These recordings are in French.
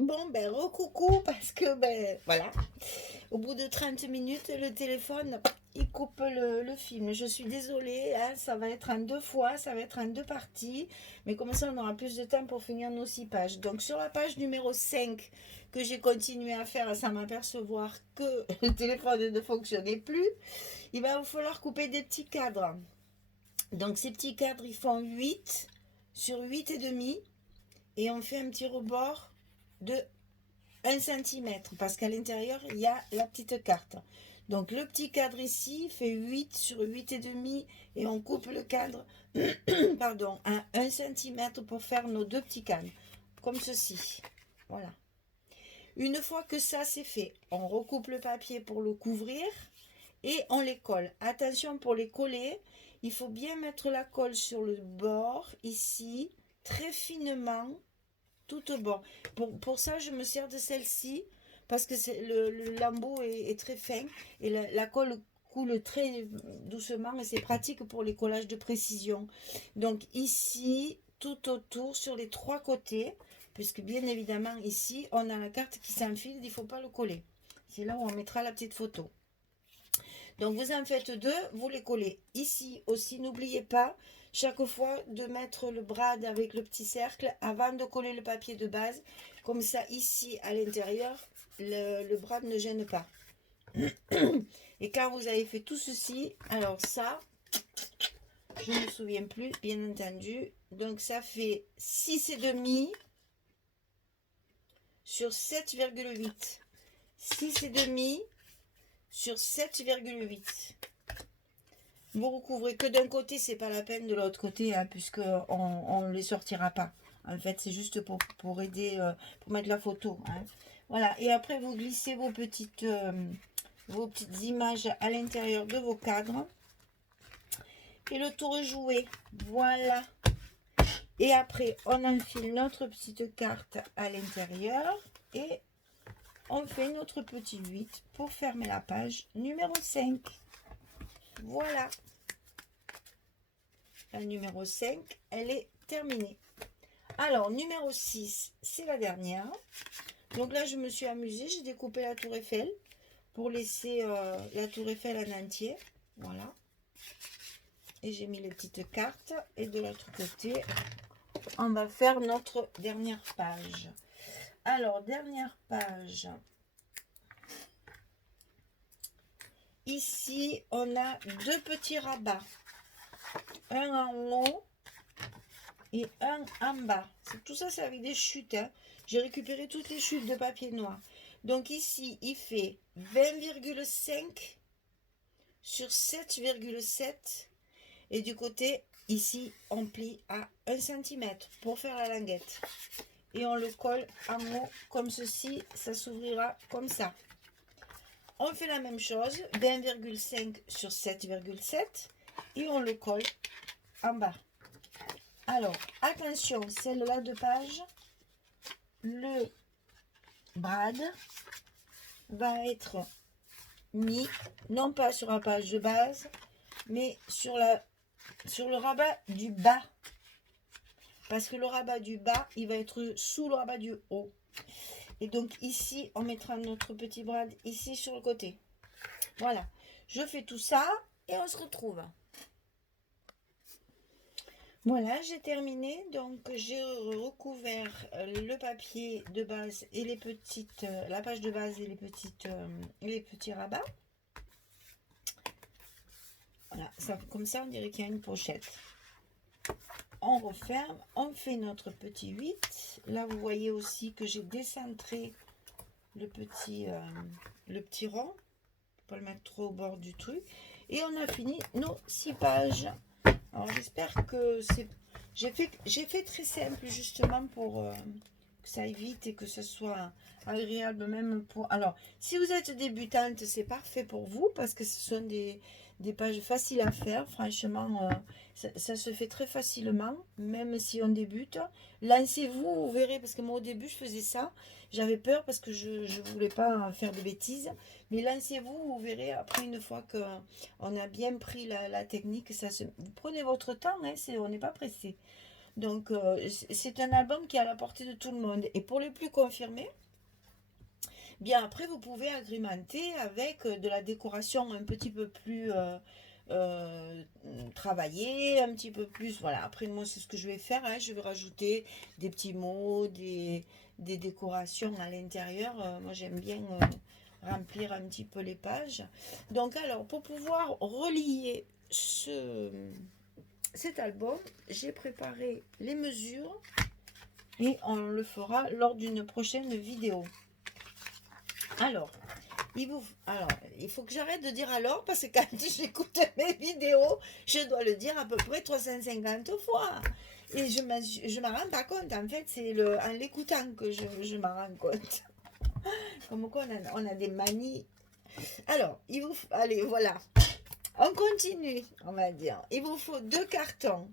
Bon, ben, recoucou, parce que, ben, voilà, au bout de 30 minutes, le téléphone, il coupe le film. Je suis désolée, hein, ça va être en deux fois, ça va être en deux parties, mais comme ça, on aura plus de temps pour finir nos 6 pages. Donc, sur la page numéro 5 que j'ai continué à faire sans m'apercevoir que le téléphone ne fonctionnait plus, il va falloir couper des petits cadres. Donc, ces petits cadres, ils font 8 sur 8 et demi, et on fait un petit rebord de 1 cm parce qu'à l'intérieur il y a la petite carte. Donc le petit cadre ici fait 8 sur 8 et demi et on coupe le cadre pardon, à 1 cm pour faire nos deux petits cadres comme ceci. Voilà. Une fois que ça c'est fait, on recoupe le papier pour le couvrir et on les colle. Attention pour les coller, il faut bien mettre la colle sur le bord ici, très finement, tout au bord. Pour ça, je me sers de celle-ci parce que le lambeau est très fin et la colle coule très doucement et c'est pratique pour les collages de précision. Donc ici, tout autour, sur les trois côtés, puisque bien évidemment ici, on a la carte qui s'enfile, il ne faut pas le coller. C'est là où on mettra la petite photo. Donc vous en faites deux, vous les collez ici aussi. N'oubliez pas chaque fois de mettre le brad avec le petit cercle avant de coller le papier de base. Comme ça ici à l'intérieur, le brad ne gêne pas. Et quand vous avez fait tout ceci, alors ça, je ne me souviens plus bien entendu. Donc ça fait 6,5 sur 7,8. 6,5 sur 7,8. Vous recouvrez que d'un côté, c'est pas la peine de l'autre côté, hein, puisque on ne les sortira pas. En fait, c'est juste pour aider, pour mettre la photo, hein. Voilà, et après vous glissez vos petites images à l'intérieur de vos cadres. Et le tour est joué. Voilà. Et après, on enfile notre petite carte à l'intérieur. Et on fait notre petit 8 pour fermer la page numéro 5. Voilà. La numéro 5, elle est terminée. Alors, numéro 6, c'est la dernière. Donc là, je me suis amusée. J'ai découpé la tour Eiffel pour laisser la tour Eiffel en entier. Voilà. Et j'ai mis les petites cartes. Et de l'autre côté, on va faire notre dernière page. Alors, dernière page. Ici, on a deux petits rabats. Un en haut et un en bas. Tout ça, c'est avec des chutes, hein. J'ai récupéré toutes les chutes de papier noir. Donc ici, il fait 20,5 sur 7,7. Et du côté, ici, on plie à 1 cm pour faire la languette. Et on le colle en haut comme ceci. Ça s'ouvrira comme ça. On fait la même chose, 20,5 sur 7,7. Et on le colle en bas. Alors, attention, celle-là de page, le brad va être mis, non pas sur la page de base, mais sur le rabat du bas. Parce que le rabat du bas, il va être sous le rabat du haut. Et donc ici, on mettra notre petit brad ici sur le côté. Voilà, je fais tout ça et on se retrouve. Voilà, j'ai terminé. Donc, j'ai recouvert le papier de base et les petites, la page de base et les petits rabats. Voilà, ça, comme ça, on dirait qu'il y a une pochette. On referme, on fait notre petit 8. Là, vous voyez aussi que j'ai décentré le petit rond. Pas le mettre trop au bord du truc. Et on a fini nos 6 pages. Alors j'espère que c'est... J'ai fait très simple justement pour que ça aille vite et que ce soit agréable même pour... Alors, si vous êtes débutante, c'est parfait pour vous parce que ce sont des pages faciles à faire. Franchement, ça se fait très facilement, même si on débute. Lancez-vous, vous verrez, parce que moi au début je faisais ça. J'avais peur parce que je ne voulais pas faire de bêtises. Mais lancez-vous, vous verrez après une fois qu'on a bien pris la technique. Vous prenez votre temps, hein, on n'est pas pressé. Donc, c'est un album qui est à la portée de tout le monde. Et pour les plus confirmés, bien après, vous pouvez agrémenter avec de la décoration un petit peu plus euh, travaillée, un petit peu plus. Voilà, après, moi, c'est ce que je vais faire, hein. Je vais rajouter des petits mots, des décorations à l'intérieur. Moi, j'aime bien remplir un petit peu les pages. Donc, alors, pour pouvoir relier cet album, j'ai préparé les mesures et on le fera lors d'une prochaine vidéo. Alors, il faut que j'arrête de dire alors parce que quand j'écoute mes vidéos, je dois le dire à peu près 350 fois. Et je m'en rends pas compte. En fait, c'est en l'écoutant que je m'en rends compte. Comme quoi, on a des manies. Alors, allez, voilà. On continue, on va dire. Il vous faut 2 cartons.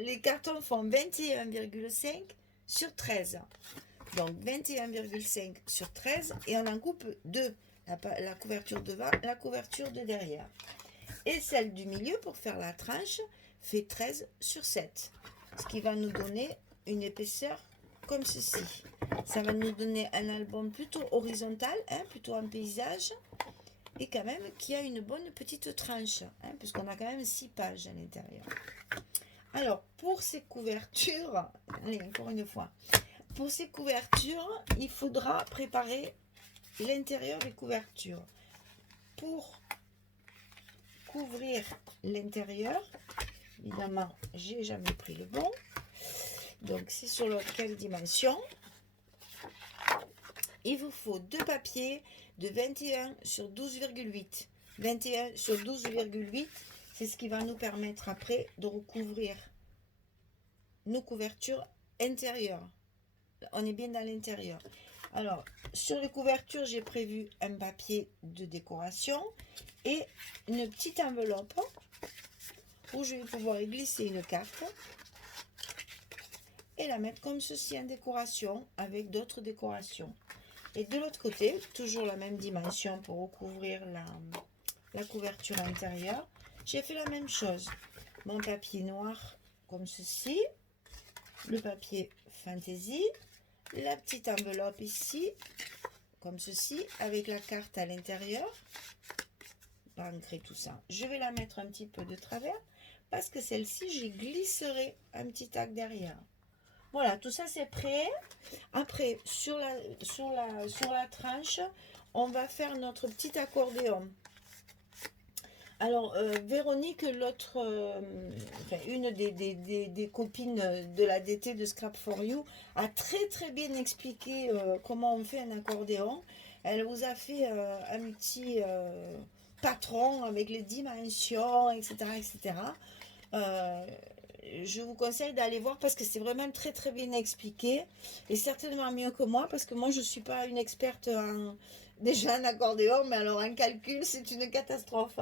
Les cartons font 21,5 sur 13. Donc 21,5 sur 13 et on en coupe 2. La couverture devant, la couverture de derrière. Et celle du milieu pour faire la tranche fait 13 sur 7. Ce qui va nous donner une épaisseur comme ceci. Ça va nous donner un album plutôt horizontal, hein, plutôt en paysage. Et quand même qui a une bonne petite tranche, hein, puisqu'on a quand même 6 pages à l'intérieur. Alors, pour ces couvertures, allez, encore une fois, pour ces couvertures, il faudra préparer l'intérieur des couvertures. Pour couvrir l'intérieur, évidemment, j'ai jamais pris le bon. Donc, c'est sur quelle dimension? Il vous faut 2 papiers de 21 sur 12,8. 21 sur 12,8, c'est ce qui va nous permettre après de recouvrir nos couvertures intérieures. On est bien dans l'intérieur. Alors, sur les couvertures, j'ai prévu un papier de décoration et une petite enveloppe où je vais pouvoir y glisser une carte et la mettre comme ceci en décoration avec d'autres décorations. Et de l'autre côté, toujours la même dimension pour recouvrir la couverture intérieure, j'ai fait la même chose. Mon papier noir comme ceci, le papier fantaisie, la petite enveloppe ici, comme ceci, avec la carte à l'intérieur. Pas ancrer tout ça. Je vais la mettre un petit peu de travers parce que celle-ci, j'y glisserai un petit tac derrière. Voilà, tout ça c'est prêt. Après, sur la tranche, on va faire notre petit accordéon. Alors, Véronique, une des copines de la DT de Scrap for You, a très bien expliqué comment on fait un accordéon. Elle vous a fait un petit patron avec les dimensions, etc. etc. Je vous conseille d'aller voir parce que c'est vraiment très bien expliqué et certainement mieux que moi parce que moi je ne suis pas une experte déjà en accordéon, mais alors en calcul c'est une catastrophe.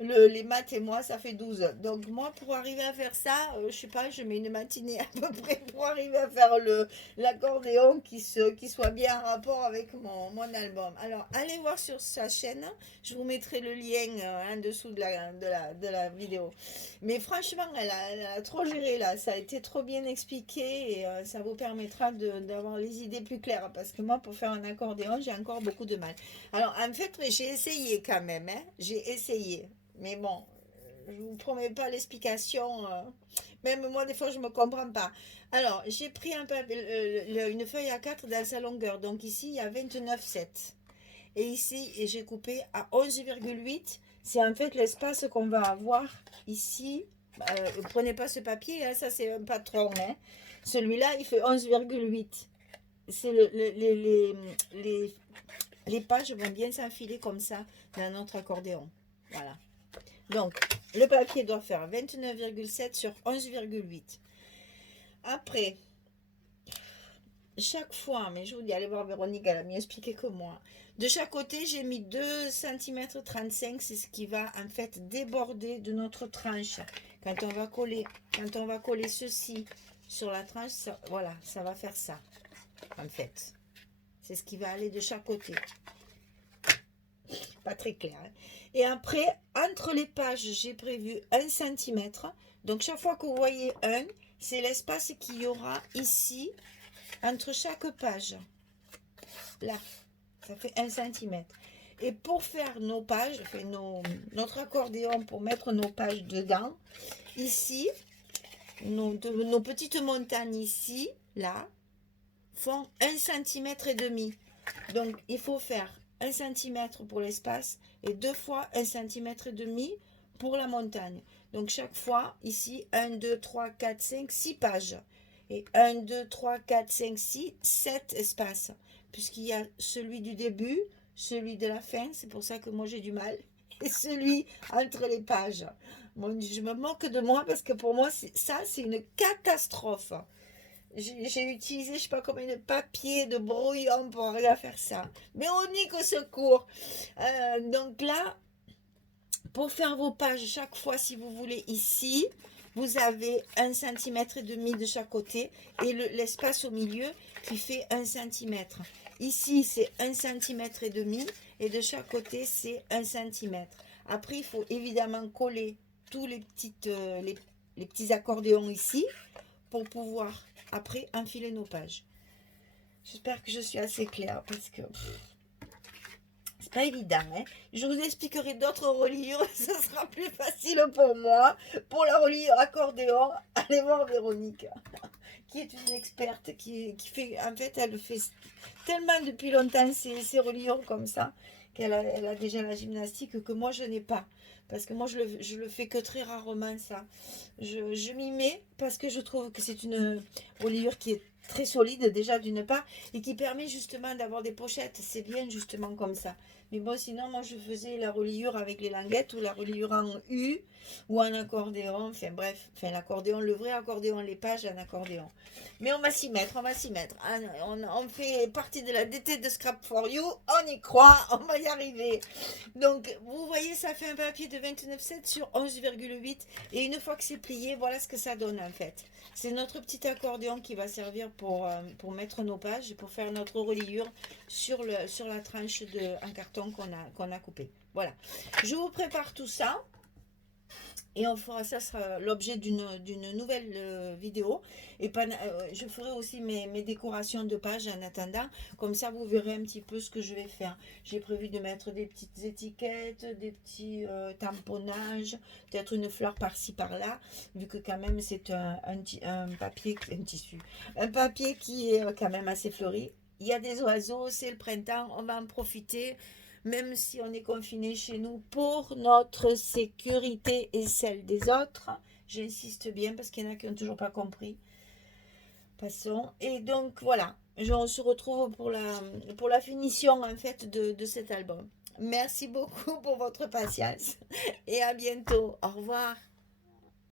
Les maths et moi ça fait 12. Donc moi pour arriver à faire ça, je sais pas, je mets une matinée à peu près pour arriver à faire l'accordéon qui soit bien en rapport avec mon album. Alors allez voir sur sa chaîne, je vous mettrai le lien en dessous de la vidéo. Mais franchement, elle a trop géré là, ça a été trop bien expliqué et ça vous permettra d'avoir les idées plus claires parce que moi pour faire un accordéon j'ai encore beaucoup de mal. Alors en fait j'ai essayé quand même, hein, j'ai essayé, mais bon, je vous promets pas l'explication, même moi des fois je me comprends pas. Alors j'ai pris une feuille A4 dans sa longueur, donc ici il y a 29,7 et ici j'ai coupé à 11,8. C'est en fait l'espace qu'on va avoir ici. Prenez pas ce papier, hein, ça c'est un patron. Hein. Celui-là, il fait 11,8. C'est les pages vont bien s'enfiler comme ça dans notre accordéon. Voilà. Donc, le papier doit faire 29,7 sur 11,8. Après, chaque fois, mais je vous dis, allez voir Véronique, elle a mieux expliqué que moi. De chaque côté, j'ai mis 2 cm 35, c'est ce qui va en fait déborder de notre tranche. Quand on va coller ceci sur la tranche, ça, voilà, ça va faire ça, en fait. C'est ce qui va aller de chaque côté. Pas très clair. Hein. Et après, entre les pages, j'ai prévu 1 cm. Donc, chaque fois que vous voyez 1, c'est l'espace qu'il y aura ici, entre chaque page. Là, ça fait 1 cm. Et pour faire nos pages, notre accordéon pour mettre nos pages dedans, ici, nos petites montagnes ici, là, font 1,5 cm. Donc, il faut faire 1 cm pour l'espace et 2 fois 1,5 cm pour la montagne. Donc, chaque fois, ici, 1, 2, 3, 4, 5, 6 pages. Et 1, 2, 3, 4, 5, 6, 7 espaces. Puisqu'il y a celui du début, celui de la fin, c'est pour ça que moi j'ai du mal, et celui entre les pages. Bon, je me moque de moi parce que pour moi, ça, c'est une catastrophe. J'ai utilisé, je ne sais pas combien de papier, de brouillon pour arriver à faire ça. Mais on y qu'au secours. Donc là, pour faire vos pages, chaque fois, si vous voulez, ici, vous avez 1,5 cm de chaque côté et l'espace au milieu qui fait 1 cm. Ici, c'est 1,5 cm et de chaque côté, c'est 1 cm. Après, il faut évidemment coller tous les petits accordéons ici pour pouvoir, après, enfiler nos pages. J'espère que je suis assez claire parce que c'est pas évident. Hein. Je vous expliquerai d'autres reliures, ce sera plus facile pour moi. Pour la reliure accordéon, allez voir Véronique, qui est une experte, qui fait, en fait, elle fait tellement depuis longtemps ces reliures comme ça, qu'elle a déjà la gymnastique que moi je n'ai pas. Parce que moi je le fais que très rarement ça. Je m'y mets parce que je trouve que c'est une reliure qui est très solide déjà d'une part et qui permet justement d'avoir des pochettes. C'est bien justement comme ça. Mais bon, sinon moi je faisais la reliure avec les languettes ou la reliure en U ou en accordéon. Enfin bref, l'accordéon, le vrai accordéon, les pages en accordéon. Mais on va s'y mettre, on va s'y mettre. On fait partie de la DT de Scrap for You. On y croit, on va y arriver. Donc vous voyez, ça fait un papier de 29,7 sur 11,8. Et une fois que c'est plié, voilà ce que ça donne en fait. C'est notre petit accordéon qui va servir pour mettre nos pages, pour faire notre reliure sur la tranche en carton qu'on a coupé. Voilà. Je vous prépare tout ça. Et on fera, ça sera l'objet d'une nouvelle vidéo. Et je ferai aussi mes décorations de pages en attendant. Comme ça, vous verrez un petit peu ce que je vais faire. J'ai prévu de mettre des petites étiquettes, des petits tamponnages, peut-être une fleur par-ci, par-là. Vu que quand même, c'est un papier, un papier qui est quand même assez fleuri. Il y a des oiseaux, c'est le printemps, on va en profiter. Même si on est confiné chez nous, pour notre sécurité et celle des autres. J'insiste bien parce qu'il y en a qui n'ont toujours pas compris. Passons. Et donc voilà, on se retrouve pour la finition en fait de cet album. Merci beaucoup pour votre patience et à bientôt. Au revoir.